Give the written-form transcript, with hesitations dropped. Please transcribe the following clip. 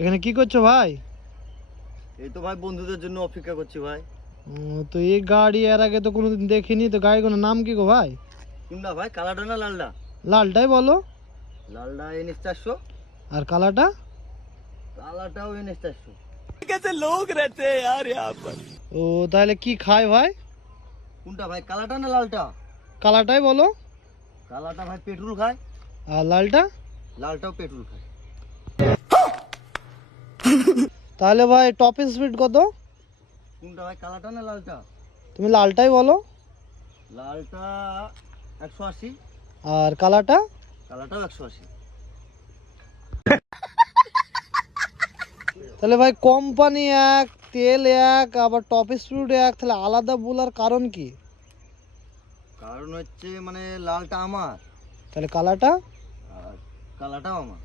এখানে কি করছো ভাই? এই তো ভাই বন্ধুদের জন্য অপেক্ষা করছি ভাই। তো এই গাড়ি এর আগে তো কোনোদিন দেখিনি, তো গাড়িগুলোর নাম কি গো ভাই? কোনটা ভাই, কালাটা না লালটা? লালটাই বলো। লালটা NS 400, আর কালাটা? কালাটাও NS 400। ও, তাহলে কি খায় ভাই? কোনটা ভাই, কালাটা না লালটা? কালাটাই বলো। কালাটা ভাই পেট্রোল খায়, আর লালটা? লালটাও পেট্রোল খায়। তাহলে ভাই টপ স্পিড কত? কোনটা ভাই, কালাটা না লালটা? তুমি লালটাই বলো। লালটা 180, আর কালাটা? কালাটাও 180। তাহলে ভাই কোম্পানি এক, তেল এক, আবার টপ স্পিড এক, তাহলে আলাদা বলার কারণ কি? কারণ হচ্ছে মানে লালটা আমার তাহলে কালাটা? আর কালাটাও আমার।